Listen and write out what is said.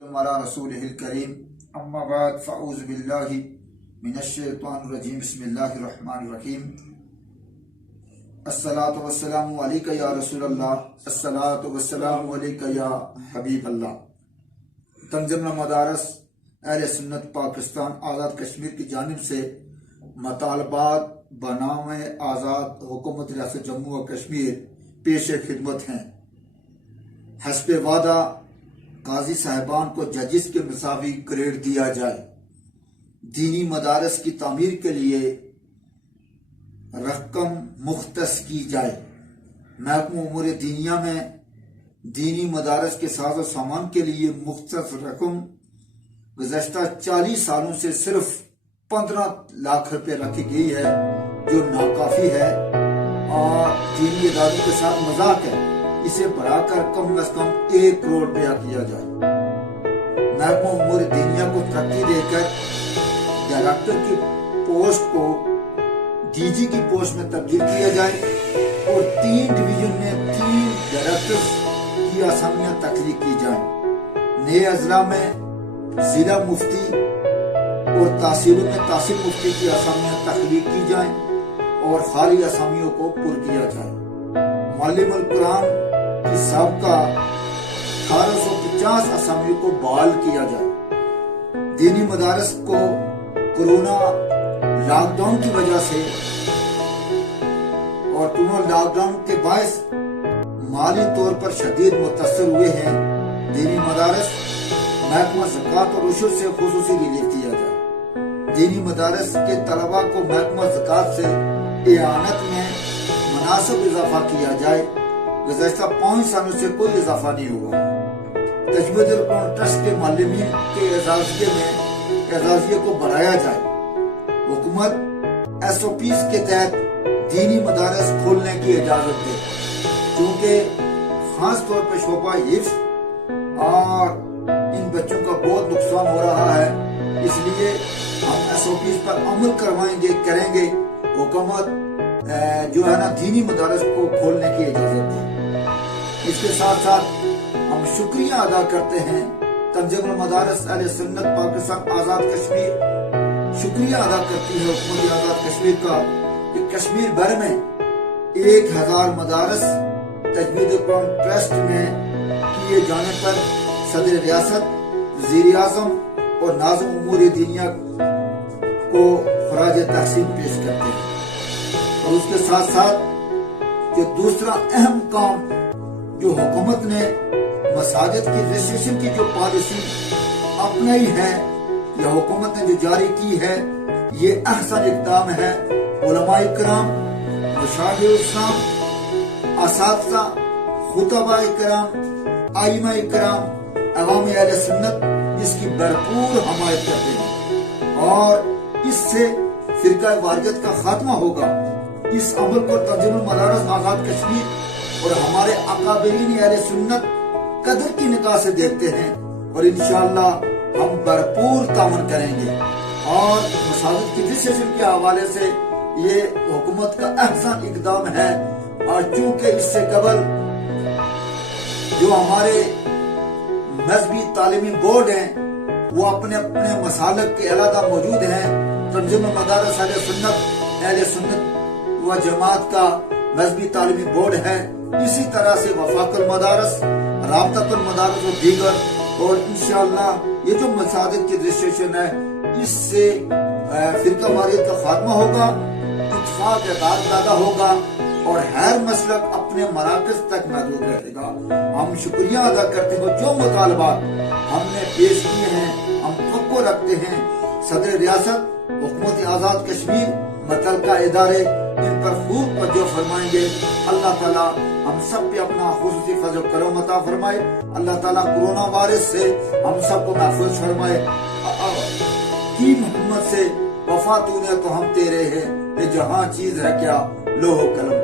हमारा रसूल करीम अम्मा बाद फ़अऊज़ु बिल्लाहि मिनश्शैतानिर रजीम बिस्मिल्लाहिर्रहमानिर्रहीम अस्सलातु वस्सलामु अलैका या रसूलल्लाह अस्सलातु वस्सलामु अलैका या हबीबल्लाह। तंज़ीम मदारस अहले सुन्नत पाकिस्तान आज़ाद कश्मीर की जानिब से मतालबात बनाम आज़ाद हुकूमत रियासत जम्मू और कश्मीर पेश खिदमत हैं। हस्बे वादा काजी साहिबान को जजिस के मुसावी ग्रेड दिया जाए, दीनी मदारस की तामीर के लिए रकम मुख्तस की जाए, महकमा उमूर दीनिया में दीनी मदारस के साजो सामान के लिए मुख्तस रकम गुज़श्ता 40 सालों से सिर्फ 15 लाख रुपए रखी गई है, जो नाकाफी है और दीनी इदारों के साथ मजाक है। इसे बढ़ाकर कम अज कम 1 करोड़ रुपया किया जाए। महकमा उमूर दीनिया को तरक्की देकर डायरेक्टर की पोस्ट को डीजी की पोस्ट में तब्दील किया जाए और 3 डिवीजन में 3 डायरेक्टर की असामियां तख्लीक की जाए। नए अजला में जिला मुफ्ती और तहसीलों में तहसील मुफ्ती की असामियां तख्लीक की जाए और खाली असामियों को पुर किया जाए। मुअल्लिमुल कुरान की सबका 1850 असामियों को बहाल किया जाए। दीनी मदारस को कोरोना लॉकडाउन की वजह से और कोरोना लॉकडाउन के बायस माली तौर पर शदीद मुतासर हुए हैं। दीनी मदारस महकमा ज़कात और रुशद से खुसूसी रिलीफ दिया जाए। दीनी मदारस के तलबा को महकमा ज़कात से इआनत में मुनासिब इजाफा किया जाए। गुज़श्ता 5 सालों से कोई इजाफा नहीं हुआ। तजवीज़ुल कुरान ट्रस्ट के मुअल्लिमीन के एजाज़िये को बढ़ाया जाए। हुकूमत SOPs के तहत दीनी मदारस खोलने की इजाजत दे, क्योंकि खास तौर पर शोबा हिफ्ज़ और इन बच्चों का बहुत नुकसान हो रहा है। इसलिए हम SOPs पर अमल करेंगे। हुकूमत जो है ना दीनी मदारस को खोलने की इजाजत दी। इसके साथ साथ हम शुक्रिया अदा करते हैं तंज़ीम मदारस अहले सुन्नत पाकिस्तान आज़ाद कश्मीर शुक्रिया अदा करती है हुकूमत आज़ाद कश्मीर का कि कश्मीर भर में 1000 मदारस तजवीज़ुल कुरान ट्रस्ट में किए जाने पर सदर रियासत, वज़ीर आज़म और नाज़िम उमूर दीनिया को खराज तहसीन पेश करते हैं। और उसके साथ साथ जो दूसरा अहम काम जो हुकूमत ने मसाजिद की रजिस्ट्रेशन की जो पॉलिसी अपनाई है या हुकूमत ने जो जारी की है, ये अहसन इक़दाम है। उलमाए किराम, मुशाहिद इस्लाम, असातिज़ा, खुतबाए किराम, आइमाए किराम, अवाम अहले सुन्नत इसकी भरपूर हमायत करते हैं और इससे फिरका वारियत का खात्मा होगा। इस अमल को तंज़ीम मदारस आज़ाद कश्मीर और हमारे अकाबिरीन अहले सुन्नत कदर की निगाह से देखते हैं और इंशाअल्लाह हम भरपूर तामन करेंगे। और मसाजिद की रजिस्ट्रेशन के हवाले से ये हुकूमत का अहसन इक़दाम है। और चूंकि इससे कबल जो हमारे मजहबी तालीमी बोर्ड हैं वो अपने अपने मसालक के अलग मौजूद हैं। तंज़ीम मदारस अहले सुन्नत व जमात का मजहबी तालीमी बोर्ड है। इसी तरह से वफाकुल मदारस, राबततुल मदारस और दीगर, और इंशाअल्लाह ये जो मसाजिद की रजिस्ट्रेशन है इससे फिरका वारियत का खात्मा होगा, इत्तेफाक इत्तेहाद पैदा होगा और हर मसलक अपने मराकज़ तक महदूद रहेगा। हम शुक्रिया अदा करते हैं जो मुतालबात हमने पेश किए हैं, हम तवक्को रखते हैं सदर रियासत, हुकूमत आज़ाद कश्मीर, मुतल्लिका इदारे इन पर खूब तवज्जो फरमाएंगे। अल्लाह ताला हम सब पे अपना खुसूसी फज़ल करम अता फरमाए। अल्लाह ताला कोरोना वायरस से हम सबको महफूज फरमाए। की मोहम्मद से वफा तूने तो हम तेरे हैं, ये जहां चीज है क्या लोहो कलम।